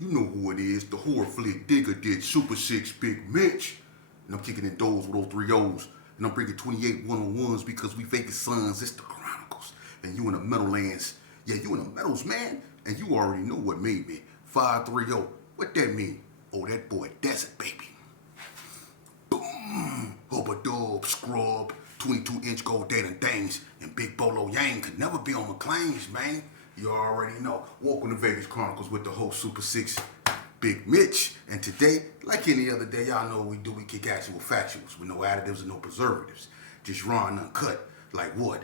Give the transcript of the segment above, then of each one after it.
You know who it is, the horror flick digger did Super 6 Big Mitch. And I'm kicking in doors with those 3 O's. And I'm bringing 28 one-on-ones because we faking sons. It's the Chronicles. And you in the Meadowlands. Yeah, you in the Meadows, man. And you already know what made me. 530. What that mean? Oh, that boy Desert, baby. Boom. Hope a dog, scrub, 22-inch gold dead and things. And Big Bolo Yang could never be on the claims, man. You already know. Welcome to Vegas Chronicles with the host Super 6 Big Mitch. And today, like any other day, y'all know what we do. We kick actual factuals with no additives and no preservatives. Just raw and uncut. Like what?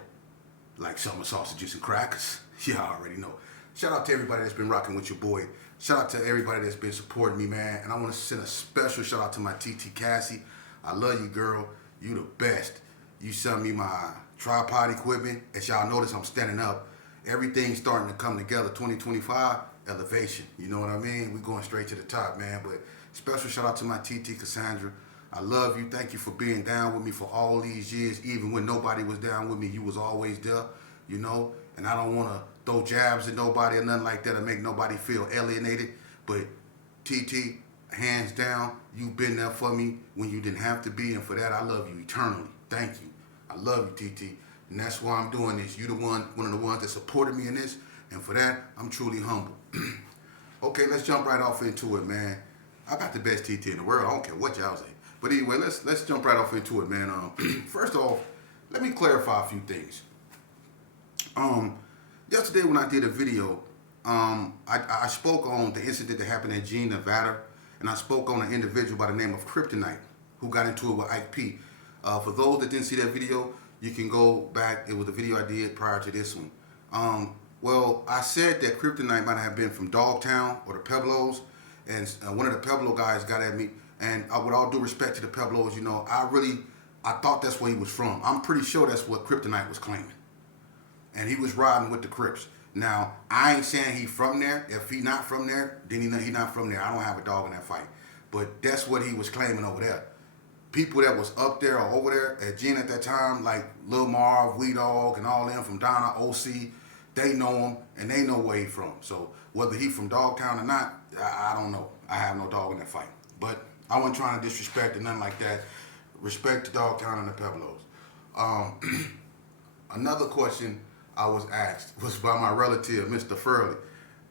Like summer sausages and crackers. Y'all already know. Shout out to everybody that's been rocking with your boy. Shout out to everybody that's been supporting me, man. And I want to send a special shout out to my TT Cassie. I love you, girl. You the best. You sent me my tripod equipment. As y'all notice, I'm standing up. Everything's starting to come together. 2025, elevation. You know what I mean? We're going straight to the top, man. But special shout out to my TT Cassandra. I love you. Thank you for being down with me for all these years. Even when nobody was down with me, you was always there, you know? And I don't want to throw jabs at nobody or nothing like that or make nobody feel alienated. But TT, hands down, you've been there for me when you didn't have to be. And for that, I love you eternally. Thank you. I love you, TT. And that's why I'm doing this. You one of the ones that supported me in this. And for that, I'm truly humble. Okay, let's jump right off into it, man. I got the best TT in the world. I don't care what y'all say. But anyway, let's jump right off into it, man. First off, let me clarify a few things. Yesterday when I did a video, I spoke on the incident that happened at Gene, Nevada, and I spoke on an individual by the name of Kryptonite who got into it with Ike P. For those that didn't see that video, you can go back. It was a video I did prior to this one. Well, I said that Kryptonite might have been from Dogtown or the Pueblos, and one of the Pueblo guys got at me. And with all due respect to the Pueblos, you know, I thought that's where he was from. I'm pretty sure that's what Kryptonite was claiming. And he was riding with the Crips. Now, I ain't saying he from there. If he not from there, then he not from there. I don't have a dog in that fight. But that's what he was claiming over there. People that was up there or over there at Gene at that time, like Lil Marv, Wee Dog, and all them from Donna, OC, they know him and they know where he from. So whether he from Dogtown or not, I don't know. I have no dog in that fight. But I wasn't trying to disrespect or nothing like that. Respect to Dogtown and the Pueblos. Another question I was asked was by my relative, Mr. Furley.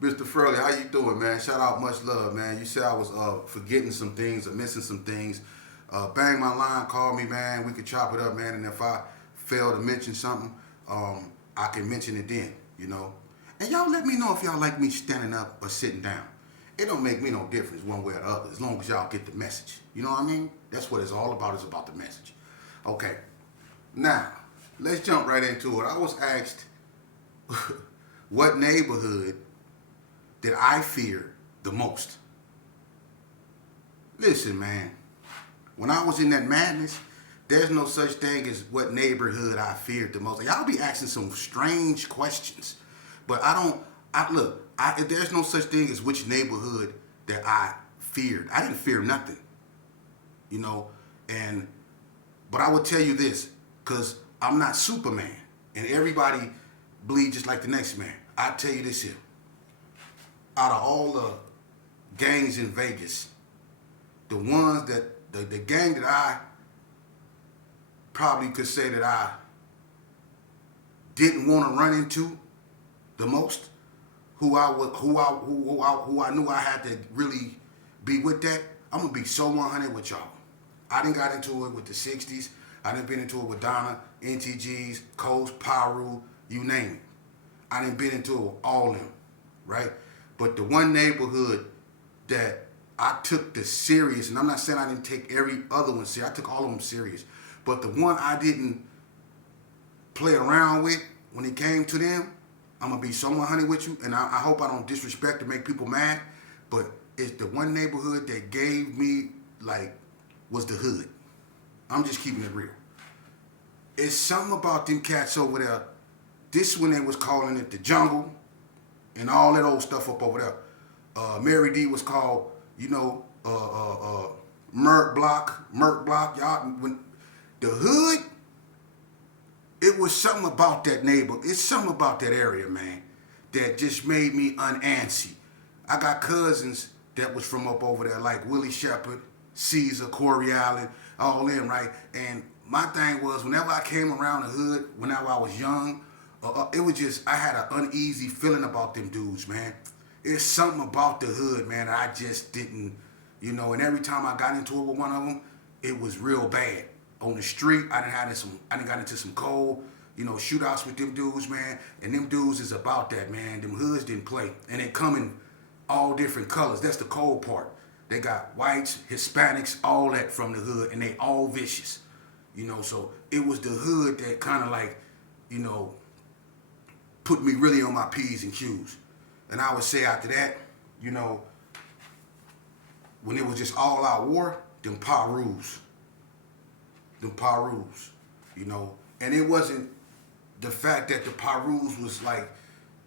Mr. Furley, how you doing, man? Shout out, much love, man. You said I was forgetting some things or missing some things. Bang my line, call me, man. We could chop it up, man. And if I fail to mention something, I can mention it then, you know. And y'all let me know if y'all like me standing up or sitting down. It don't make me no difference one way or the other, as long as y'all get the message. You know what I mean? That's what it's all about, is about the message. Okay, now, let's jump right into it. I was asked what neighborhood did I fear the most? Listen, man, when I was in that madness, there's no such thing as what neighborhood I feared the most. Y'all be asking some strange questions, but there's no such thing as which neighborhood that I feared. I didn't fear nothing, you know, but I would tell you this, because I'm not Superman, and everybody bleed just like the next man. I tell you this here. Out of all the gangs in Vegas, the ones that, the gang that I probably could say that I didn't want to run into the most, who I knew I had to really be with that, I'm going to be so 100 with y'all. I done got into it with the 60s. I done been into it with Donna, NTGs, Coast, Paru, you name it. I done been into it with all of them, right? But the one neighborhood that I took this serious, and I'm not saying I didn't take every other one serious, I took all of them serious, but the one I didn't play around with when it came to them, I'm going to be so 100 with you, and I hope I don't disrespect or make people mad, but it's the one neighborhood that gave me, was the hood. I'm just keeping it real. It's something about them cats over there. This when they was calling it the jungle and all that old stuff up over there. Mary D was called, you know, Merc Block. Y'all, when the hood, it was something about that neighbor. It's something about that area, man, that just made me unantsy. I got cousins that was from up over there, like Willie Shepard, Caesar, Corey Allen, all them, right? And my thing was, whenever I came around the hood, whenever I was young, it was just, I had an uneasy feeling about them dudes, man. It's something about the hood, man, that I just didn't, and every time I got into it with one of them, it was real bad. On the street, I done got into some cold, shootouts with them dudes, man. And them dudes is about that, man. Them hoods didn't play. And they come in all different colors. That's the cold part. They got whites, Hispanics, all that from the hood, and they all vicious. So it was the hood that kind of like, put me really on my P's and Q's. And I would say after that, when it was just all out war, them Parus. And it wasn't the fact that the Parus was like,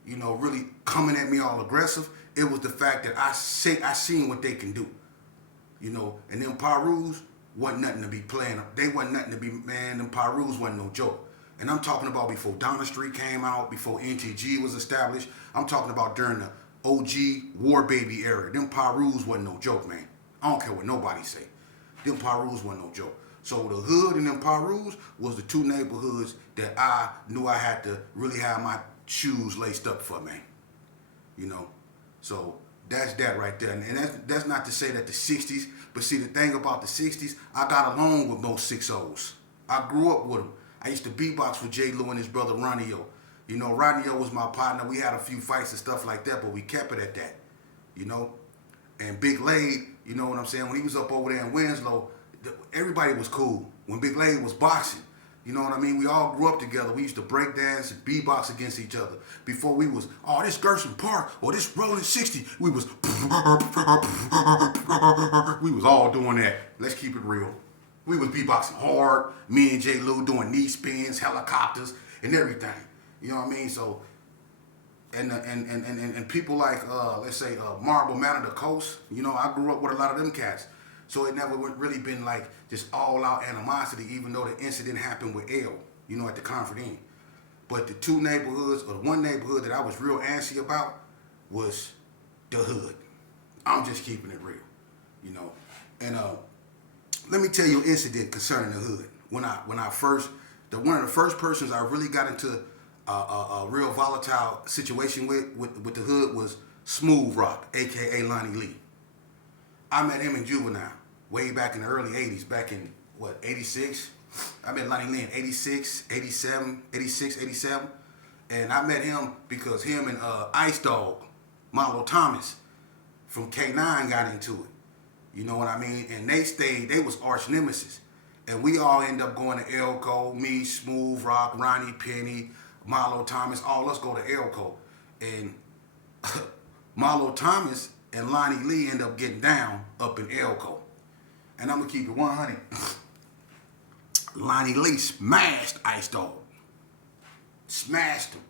really coming at me all aggressive. It was the fact that I seen what they can do. And them Parus wasn't nothing to be playing. They wasn't nothing to be, man, them Parus wasn't no joke. And I'm talking about before Donna Street came out, before NTG was established. I'm talking about during the OG War Baby era. Them Parus wasn't no joke, man. I don't care what nobody say. Them Parus wasn't no joke. So the hood and them Parus was the two neighborhoods that I knew I had to really have my shoes laced up for, man. So that's that right there. And that's not to say that the 60s, but see, the thing about the 60s, I got along with most 6-0s. I grew up with them. I used to beatbox with J. Lou and his brother Ronnie O. Ronnie O was my partner. We had a few fights and stuff like that, but we kept it at that. And Big Lade, you know what I'm saying? When he was up over there in Winslow, everybody was cool. When Big Lade was boxing, you know what I mean? We all grew up together. We used to break dance and beatbox against each other. Before we was, this Gerson Park or this Rolling 60, we was all doing that. Let's keep it real. We was beatboxing hard. Me and J. Lou doing knee spins, helicopters, and everything. You know what I mean? So, and people like, let's say, Marble Man of the Coast, I grew up with a lot of them cats. So it never really been like just all out animosity, even though the incident happened with L, at the Comfort Inn. But the two neighborhoods, or the one neighborhood that I was real antsy about was the hood. I'm just keeping it real, And let me tell you an incident concerning the hood. When I first, one of the first persons I really got into a real volatile situation with the hood was Smooth Rock, aka Lonnie Lee. I met him in Juvenile, way back in the early 80s, back in, 86? I met Lonnie Lee in 86, 87, 86, 87. And I met him because him and Ice Dogg, Marlo Thomas, from K9 got into it. You know what I mean? And they was arch nemesis. And we all end up going to Elko, me, Smooth Rock, Ronnie Penny, Marlo Thomas, all us go to Elko. And Marlo Thomas and Lonnie Lee end up getting down up in Elko. And I'm going to keep it 100. Lonnie Lee smashed Ice Dogg. Smashed him.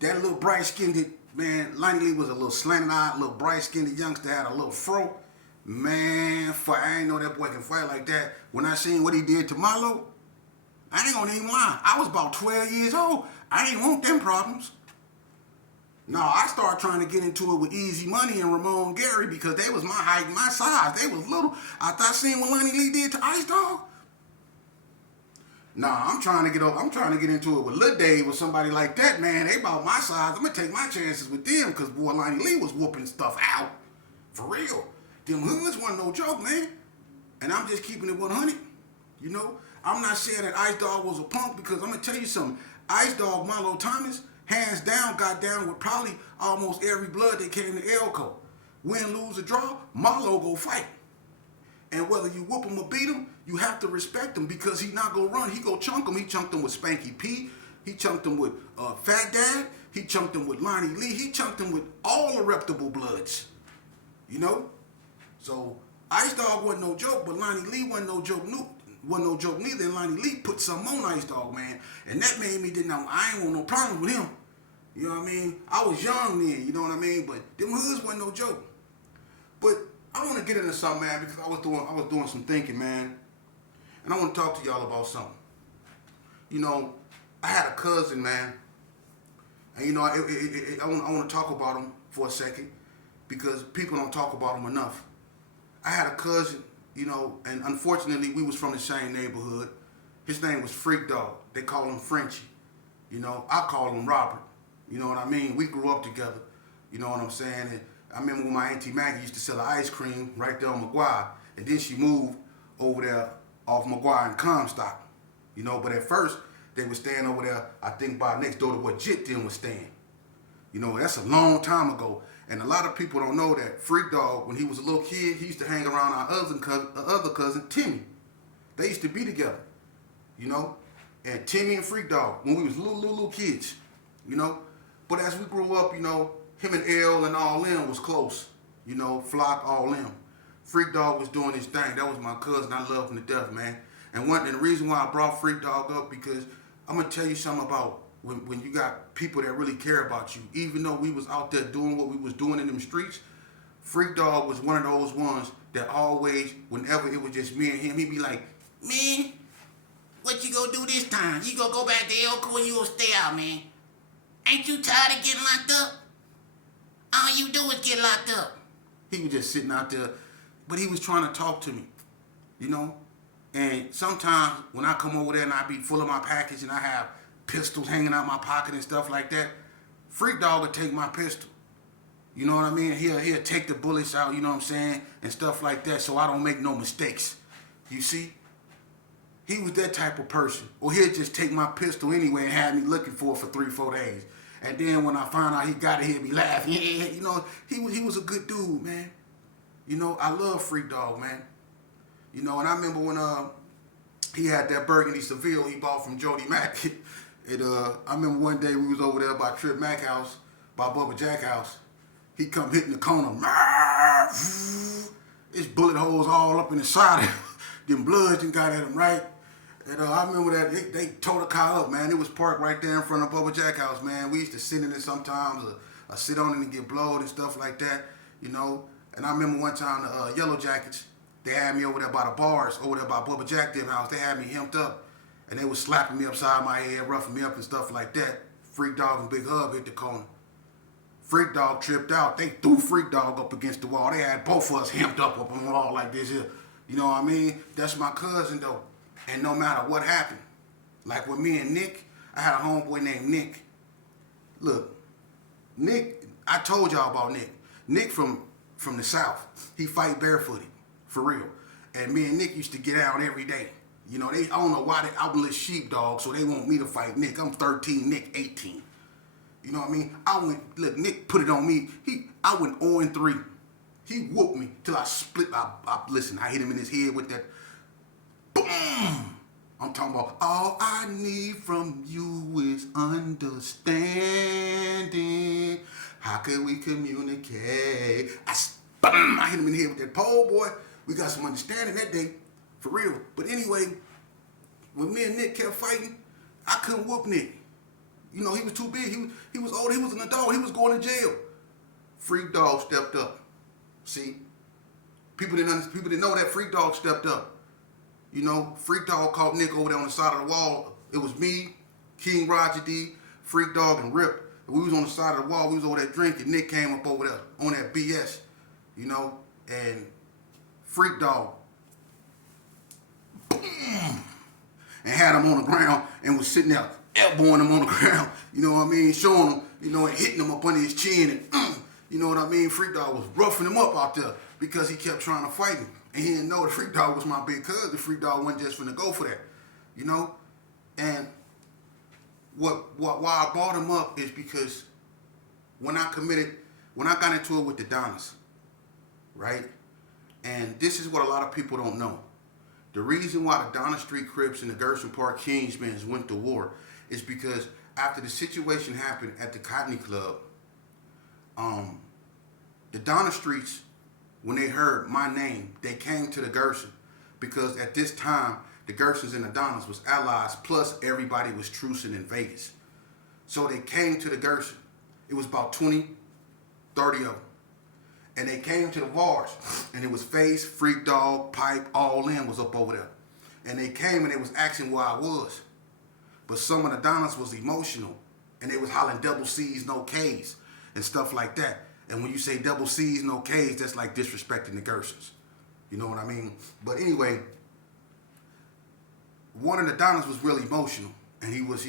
That little bright-skinned, man, Lonnie Lee was a little slanted-eyed, little bright-skinned youngster, had a little fro. Man, I ain't know that boy can fight like that. When I seen what he did to Marlo, I ain't gonna even lie. I was about 12 years old. I ain't want them problems. No, I started trying to get into it with Easy Money and Ramon Gary because they was my height and my size. They was little. After I seen what Lonnie Lee did to Ice Dogg. Nah, I'm trying to get into it with Lil Dave or somebody like that, man. They about my size. I'm gonna take my chances with them because boy, Lonnie Lee was whooping stuff out. For real. Them hoods wasn't no joke, man. And I'm just keeping it 100. I'm not saying that Ice Dogg was a punk because I'm gonna tell you something. Ice Dogg, Marlo Thomas, hands down, got down with probably almost every blood that came to Elko. Win, lose, or draw, Marlo go fight. And whether you whoop him or beat him, you have to respect him because he not gonna run. He go chunk him. He chunked him with Spanky P. He chunked him with Fat Dad. He chunked him with Lonnie Lee. He chunked him with all the reputable bloods. So Ice Dogg wasn't no joke, but Lonnie Lee wasn't no joke. Wasn't no joke neither. And Lonnie Lee put something on Ice Dogg, man, and that made me I ain't want no problem with him. You know what I mean? I was young then, you know what I mean? But them hoods wasn't no joke. But I want to get into something, man, because I was doing some thinking, man, and I want to talk to y'all about something. I had a cousin, man, and I want to talk about him for a second. because people don't talk about them enough. I had a cousin, you know, and unfortunately we was from the same neighborhood. His name was Freak Dog. They call him Frenchie. You know, I call him Robert. You know what I mean? We grew up together. You know what I'm saying? And I remember when my auntie Maggie used to sell ice cream right there on McGuire, and then she moved over there off McGuire and Comstock. You know, but at first they were staying over there, I think by next door to where Jit then was staying. You know, that's a long time ago. And a lot of people don't know that Freak Dog, when he was a little kid, he used to hang around our other cousin, Timmy. They used to be together, you know? And Timmy and Freak Dog, when we was little kids, you know? But as we grew up, you know, him and L and all them was close. You know, Flock, all them. Freak Dog was doing his thing. That was my cousin. I loved him to death, man. And the reason why I brought Freak Dog up, because I'm going to tell you something about when you got people that really care about you. Even though we was out there doing what we was doing in them streets, Freak Dog was one of those ones that always, whenever it was just me and him, he'd be like, man, what you gonna do this time? You gonna go back to Elko or you gonna stay out, man? Ain't you tired of getting locked up? All you do is get locked up. He was just sitting out there, but he was trying to talk to me, you know? And sometimes when I come over there and I be full of my package and I have pistols hanging out my pocket and stuff like that, Freak Dog would take my pistol. You know what I mean? He'll take the bullets out, you know what I'm saying? And stuff like that, so I don't make no mistakes. You see? He was that type of person. Or he'll just take my pistol anyway and have me looking for it for 3-4 days. And then when I find out he got it, he'll be laughing. Yeah, you know, he was a good dude, man. You know, I love Freak Dog, man. You know, and I remember when he had that burgundy Seville he bought from Jody Mack. I remember one day we was over there by Trip Mack house, by Bubba Jack house. He come hitting the corner. It's bullet holes all up in the side of him. Them bloods and got at him, right? And I remember that they tore the car up, man. It was parked right there in front of Bubba Jack house, man. We used to sit in it sometimes, or sit on it and get blowed and stuff like that, you know. And I remember one time the Yellow Jackets, they had me over there by the bars, over there by Bubba Jack them house. They had me hemmed up, and they was slapping me upside my head, roughing me up and stuff like that. Freak Dog and Big Hub hit the corner. Freak Dog tripped out. They threw Freak Dog up against the wall. They had both of us hemmed up on the wall like this here. You know what I mean? That's my cousin, though. And no matter what happened, like with me and Nick, I had a homeboy named Nick. Look, Nick, I told y'all about Nick. Nick from the South. He fight barefooted, for real. And me and Nick used to get out every day. You know, I don't know why I was a sheepdog, so they want me to fight Nick. I'm 13, Nick 18. You know what I mean? Look, Nick put it on me. I went 0-3. He whooped me till I split. Listen, I hit him in his head with that. Boom! I'm talking about all I need from you is understanding. How can we communicate? I hit him in the head with that pole, boy. We got some understanding that day, for real. But anyway, when me and Nick kept fighting, I couldn't whoop Nick. You know, he was too big. He was old. He was an adult. He was going to jail. Freak Dog stepped up. See, people didn't know that Freak Dog stepped up. You know, Freak Dog caught Nick over there on the side of the wall. It was me, King Roger D, Freak Dog, and Rip. We was on the side of the wall. We was over there drinking. Nick came up over there on that BS, you know, and Freak Dog, boom, and had him on the ground and was sitting there elbowing him on the ground. You know what I mean? Showing him, you know, and hitting him up under his chin and. You know what I mean? Freak Dog was roughing him up out there because he kept trying to fight him. And he didn't know the Freak Dog was my big cousin. Freak Dog wasn't just finna go for that. You know? And why I brought him up is because when I got into it with the Donnas, right? And this is what a lot of people don't know. The reason why the Donna Street Crips and the Gerson Park Kingsmen went to war is because after the situation happened at the Cottony Club, the Donna Streets, when they heard my name, they came to the Gerson because at this time, the Gersons and the Donnas was allies, plus everybody was trucing in Vegas. So they came to the Gerson. It was about 20, 30 of them. And they came to the bars, and it was Face, Freak Dog, Pipe, all in was up over there. And they came and they was asking where I was. But some of the Donnas was emotional, and they was hollering double C's, no K's, and stuff like that. And when you say double C's, no K's, that's like disrespecting the Gersons. You know what I mean? But anyway, one of the Donnas was really emotional. And he was,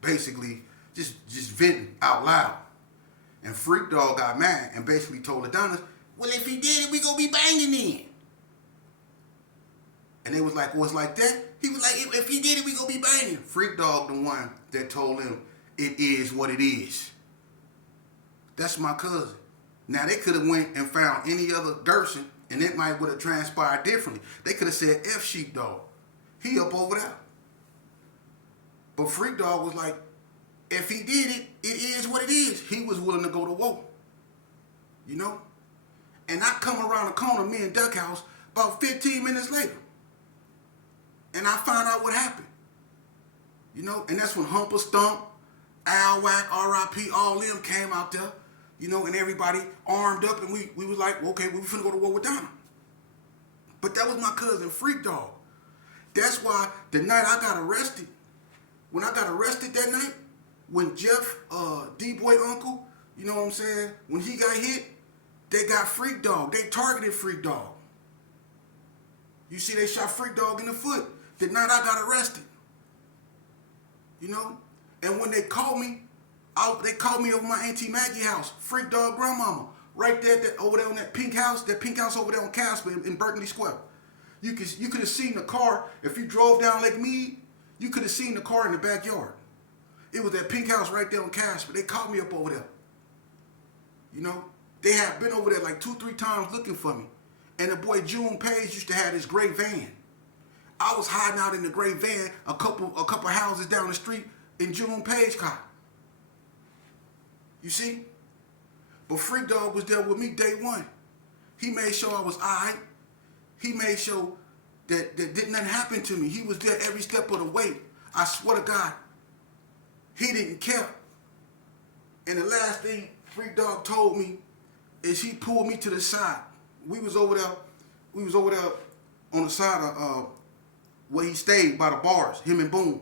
basically just venting out loud. And Freak Dogg got mad and basically told the Donnas, well, if he did it, we gonna be banging then. And they was like, well, it's like that? He was like, if he did it, we gonna be banging. Freak Dogg the one that told him, it is what it is. That's my cousin. Now, they could have went and found any other Gerson, and it might would have transpired differently. They could have said, F Sheepdog. He up over there. But Freak Dogg was like, if he did it, it is what it is. He was willing to go to war. And I come around the corner, me and Duck House, about 15 minutes later. And I found out what happened. And that's when Humper Stump, Al Wack, R.I.P., all them came out there, and everybody armed up, and we was like, okay, we finna go to war with Donna. But that was my cousin, Freak Dogg. That's why the night I got arrested, when I got arrested that night, when Jeff, D-Boy uncle, you know what I'm saying, when he got hit, they got Freak Dogg. They targeted Freak Dogg. You see, they shot Freak Dogg in the foot the night I got arrested. And when they called me over my Auntie Maggie house, Freak Dogg grandmama, right there, over there on that pink house over there on Casper in Berkeley Square. You could have seen the car, if you drove down Lake Mead, you could have seen the car in the backyard. It was that pink house right there on Casper. They called me up over there. They had been over there like 2-3 times looking for me. And the boy June Page used to have this gray van. I was hiding out in the gray van a couple houses down the street in June Page car. You see? But Freak Dogg was there with me day one. He made sure I was all right. He made sure that didn't nothing happen to me. He was there every step of the way. I swear to God, he didn't care. And the last thing Freak Dogg told me is he pulled me to the side. We was over there on the side of where he stayed by the bars, him and Boone.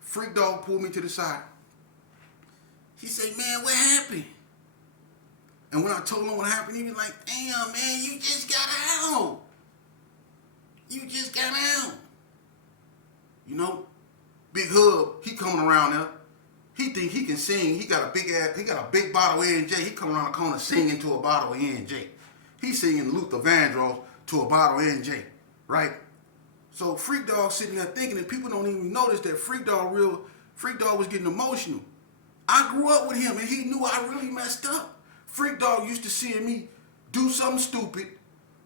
Freak Dogg pulled me to the side. He said, man, what happened? And when I told him what happened, he was like, damn, man, you just got out. You just got out. Big Hub, he coming around there. He think he can sing. He got a big bottle of N&J. He come around the corner singing to a bottle of N&J. He singing Luther Vandross to a bottle of N&J, right? So Freak Dogg sitting there thinking, and people don't even notice that Freak Dogg was getting emotional. I grew up with him, and he knew I really messed up. Freak Dogg used to see me do something stupid,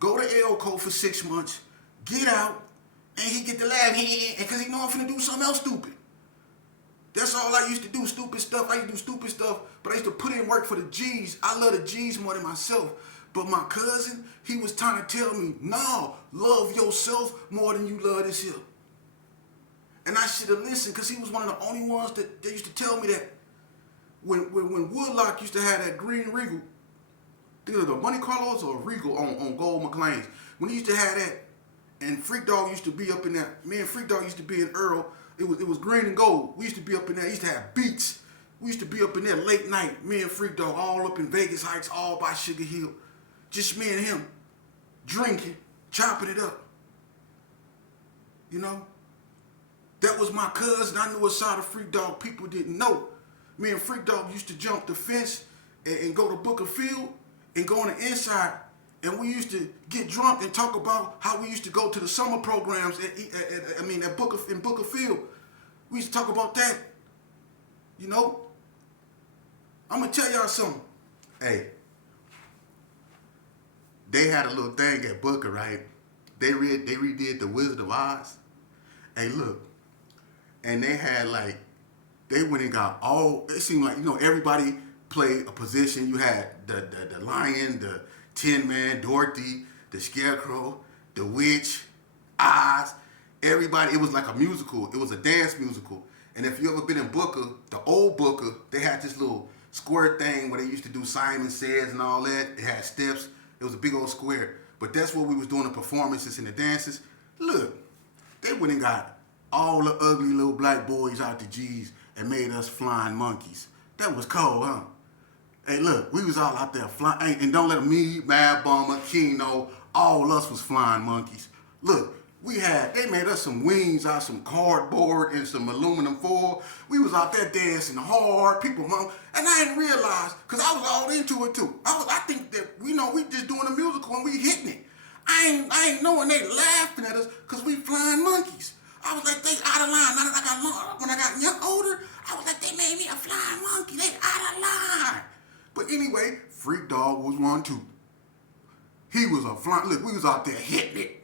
go to Elko for 6 months, get out, and he get to laugh, because he know I'm finna do something else stupid. That's all I used to do, stupid stuff. I used to do stupid stuff, but I used to put in work for the G's. I love the G's more than myself. But my cousin, he was trying to tell me, no, love yourself more than you love this here. And I should have listened, because he was one of the only ones that used to tell me that. When Woodlock used to have that green Regal, either the Monte Carlos or Regal on Gold McLean's, when he used to have that, and Freak Dogg used to be up in that, me and Freak Dogg used to be in Earl, it was green and gold. We used to be up in there. We used to have beats. We used to be up in there late night. Me and Freak Dogg all up in Vegas Heights, all by Sugar Hill. Just me and him drinking, chopping it up. That was my cousin. I knew a side of Freak Dogg people didn't know. Me and Freak Dogg used to jump the fence and go to Booker Field and go on the inside. And we used to get drunk and talk about how we used to go to the summer programs at Booker Field. We used to talk about that. I'm gonna tell y'all something. Hey, they had a little thing at Booker, right? They redid The Wizard of Oz. Hey, look, and they had they went and got it seemed like everybody played a position. You had the lion, the Tin Man, Dorothy, the Scarecrow, the Witch, Oz, everybody. It was like a musical. It was a dance musical. And if you ever been in Booker, the old Booker, they had this little square thing where they used to do Simon Says and all that. It had steps. It was a big old square. But that's where we was doing the performances and the dances. Look, they went and got all the ugly little black boys out the G's and made us flying monkeys. That was cold, huh? Hey, look, we was all out there flying, and don't let me, Mad Bomber, Keno, all us was flying monkeys. Look, they made us some wings out of some cardboard and some aluminum foil. We was out there dancing hard, people, mom, and I didn't realize, cause I was all into it too. I think that we just doing a musical and we hitting it. I ain't knowing they laughing at us, cause we flying monkeys. I was like, they out of line. Now that when I got older, I was like, they made me a flying monkey. They out of line. But anyway, Freak Dogg was one too. He was a flying, look, we was out there hitting it.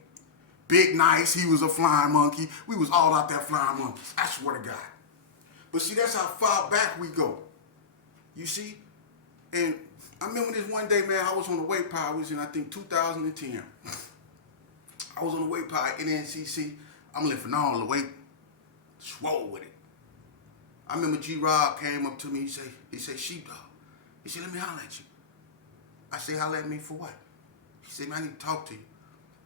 Big Nice, he was a flying monkey. We was all out there flying monkeys. I swear to God. But see, that's how far back we go. You see? And I remember this one day, man, I was on the weight pile. It was in, I think, 2010. I was on the weight pile at NNCC. I'm lifting all the weight. Swole with it. I remember G-Rob came up to me. He said, Sheepdog. He said, let me holler at you. I said, holler at me for what? He said, man, I need to talk to you.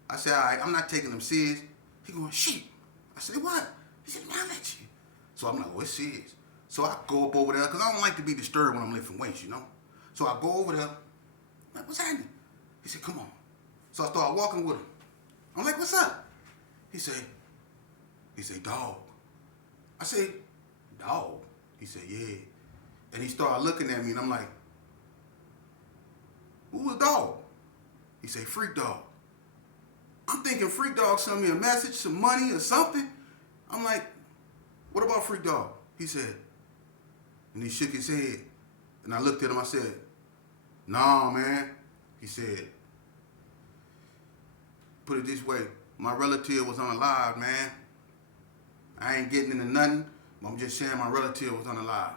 I said, all right, I'm not taking them serious. He going, sheep. I said, what? He said, let me holler at you. So I'm like, oh, it's serious. So I go up over there, because I don't like to be disturbed when I'm lifting weights, you know? So I go over there. I'm like, what's happening? He said, come on. So I start walking with him. I'm like, what's up? He said, Dogg. I said, Dogg? He said, yeah. And he started looking at me, and I'm like, who was Dogg? He said, Freak Dogg. I'm thinking Freak Dogg sent me a message, some money or something. I'm like, what about Freak Dogg? He said, and he shook his head. And I looked at him, I said, nah, man. He said, put it this way, my relative was unalive, man. I ain't getting into nothing, but I'm just saying my relative was unalive.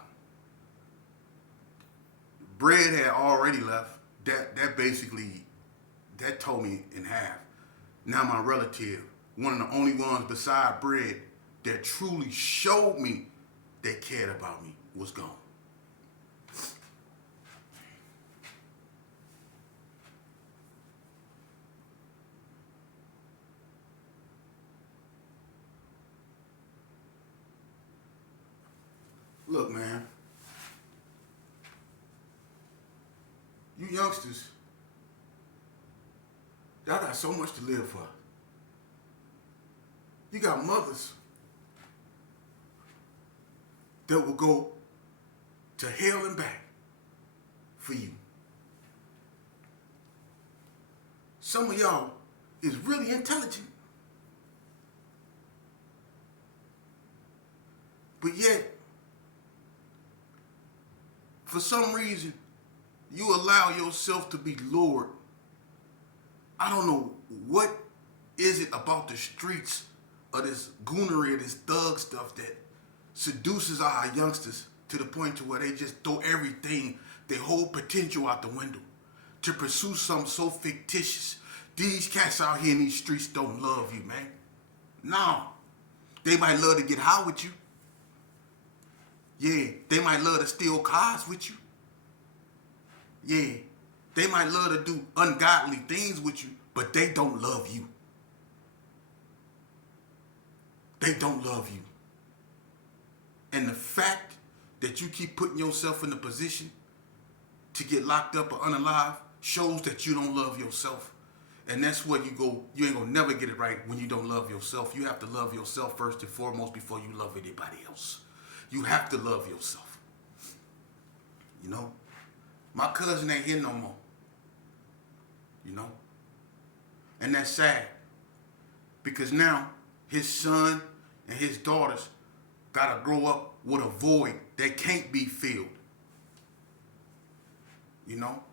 Bread had already left. That basically, that told me in half. Now my relative, one of the only ones beside Bread that truly showed me they cared about me, was gone. Look, man, you youngsters, y'all got so much to live for. You got mothers that will go to hell and back for you. Some of y'all is really intelligent, but yet, for some reason, you allow yourself to be lured. I don't know what is it about the streets of this goonery, of this thug stuff that seduces our youngsters to the point to where they just throw everything, their whole potential out the window to pursue something so fictitious. These cats out here in these streets don't love you, man. No. They might love to get high with you. Yeah, they might love to steal cars with you. Yeah, they might love to do ungodly things with you, but they don't love you. They don't love you. And the fact that you keep putting yourself in a position to get locked up or unalive shows that you don't love yourself. And that's where you ain't gonna never get it right when you don't love yourself. You have to love yourself first and foremost before you love anybody else. You have to love yourself. You know? My cousin ain't here no more. You know? And that's sad. Because now his son and his daughters gotta grow up with a void that can't be filled. You know?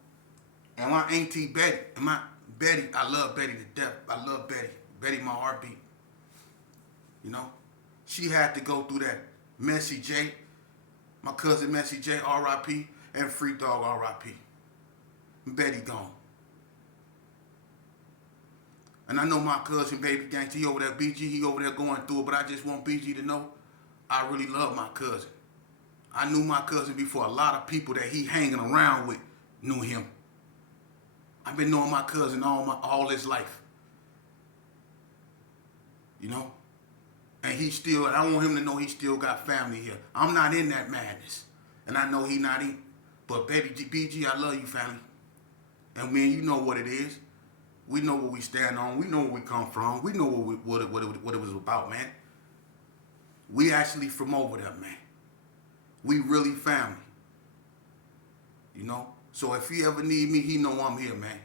And my auntie Betty, I love Betty to death. I love Betty. Betty, my heartbeat. You know? She had to go through that. Messy J, my cousin Messy J, R.I.P., and Freak Dogg, R.I.P. Betty gone. And I know my cousin Baby Gangsta, he over there, BG, he over there going through it, but I just want BG to know I really love my cousin. I knew my cousin before a lot of people that he hanging around with knew him. I've been knowing my cousin all his life. You know? And I want him to know he still got family here. I'm not in that madness. And I know he not in. But baby BG, I love you, family. And man, you know what it is. We know what we stand on. We know where we come from. We know what it was about, man. We actually from over there, man. We really family. You know? So if he ever need me, he know I'm here, man.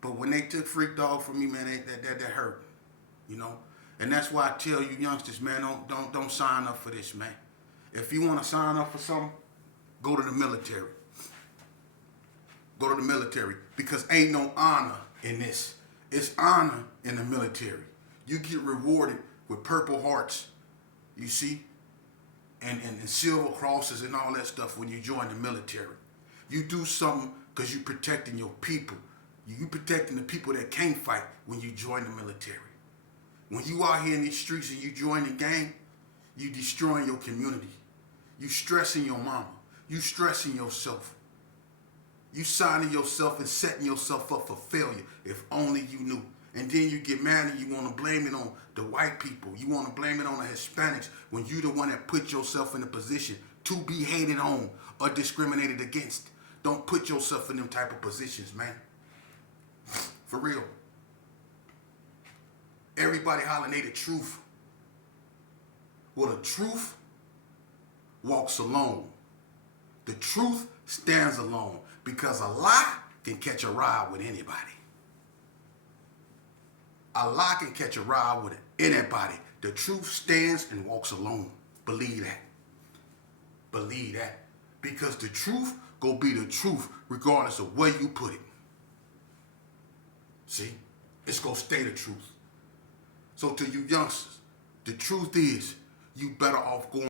But when they took Freak Dogg from me, man, that hurt. You know? And that's why I tell you youngsters, man, don't sign up for this, man. If you want to sign up for something, go to the military. Go to the military. Because ain't no honor in this. It's honor in the military. You get rewarded with Purple Hearts, you see, and silver crosses and all that stuff when you join the military. You do something because you're protecting your people. You protecting the people that can't fight when you join the military. When you out here in these streets and you join the gang, you destroying your community. You stressing your mama. You stressing yourself. You signing yourself and setting yourself up for failure if only you knew. And then you get mad and you want to blame it on the white people. You want to blame it on the Hispanics when you the one that put yourself in a position to be hated on or discriminated against. Don't put yourself in them type of positions, man. For real. Everybody hollering they the truth. Well, the truth walks alone. The truth stands alone because a lie can catch a ride with anybody. A lie can catch a ride with anybody. The truth stands and walks alone. Believe that. Believe that. Because the truth gonna be the truth regardless of where you put it. See? It's gonna stay the truth. So to you youngsters, the truth is you better off going